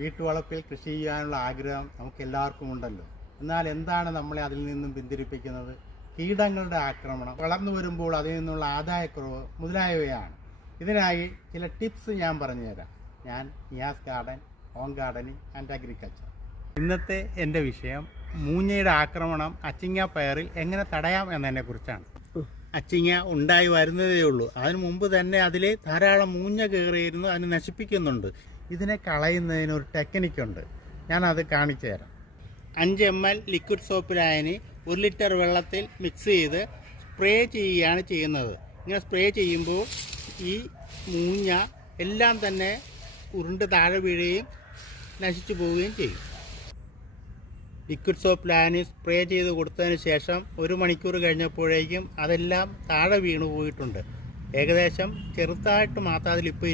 വീട്ടുവളപ്പിൽ കൃഷി ചെയ്യാനുള്ള ആഗ്രഹം നമുക്ക് എല്ലാവർക്കും ഉണ്ടല്ലോ. എന്നാൽ എന്താണ് നമ്മളെ അതിൽ നിന്നും പിന്തിരിപ്പിക്കുന്നത്? കീടങ്ങളുടെ ആക്രമണം, വളർന്നു വരുമ്പോൾ അതിൽ നിന്നുള്ള ആദായക്കുറവ് മുതലായവയാണ്. ഇതിനായി ചില ടിപ്സ് ഞാൻ പറഞ്ഞുതരാം. ഞാൻ Niyas garden, home gardening and agriculture. ഇന്നത്തെ എൻ്റെ വിഷയം മൂഞ്ഞയുടെ ആക്രമണം അച്ചിങ്ങ പയറിൽ എങ്ങനെ തടയാം എന്നതിനെ കുറിച്ചാണ്. അച്ചിങ്ങ ഉണ്ടായി വരുന്നതേ ഉള്ളൂ. അതിനു മുമ്പ് തന്നെ അതിൽ ധാരാളം മൂഞ്ഞ കയറിയിരുന്നു, അതിനെ നശിപ്പിക്കുന്നുണ്ട്. ഇതിനെ കളയുന്നതിന് ഒരു ടെക്നിക്കുണ്ട്, ഞാനത് കാണിച്ചു തരാം. 5 ml ലിക്വിഡ് സോപ്പ് ലായനി 1 ലിറ്റർ വെള്ളത്തിൽ മിക്സ് ചെയ്ത് സ്പ്രേ ചെയ്യുകയാണ് ചെയ്യുന്നത്. ഇങ്ങനെ സ്പ്രേ ചെയ്യുമ്പോൾ ഈ മൂഞ്ഞ എല്ലാം തന്നെ ഉരുണ്ട് താഴെ വീഴുകയും നശിച്ചു പോവുകയും ചെയ്യും. ലിക്വിഡ് സോപ്പ് ലായനി സ്പ്രേ ചെയ്ത് കൊടുത്തതിന് ശേഷം 1 മണിക്കൂർ കഴിഞ്ഞപ്പോഴേക്കും അതെല്ലാം താഴെ വീണു പോയിട്ടുണ്ട്. ഏകദേശം ചെറുതായിട്ട് മാത്രം അതിലിപ്പോൾ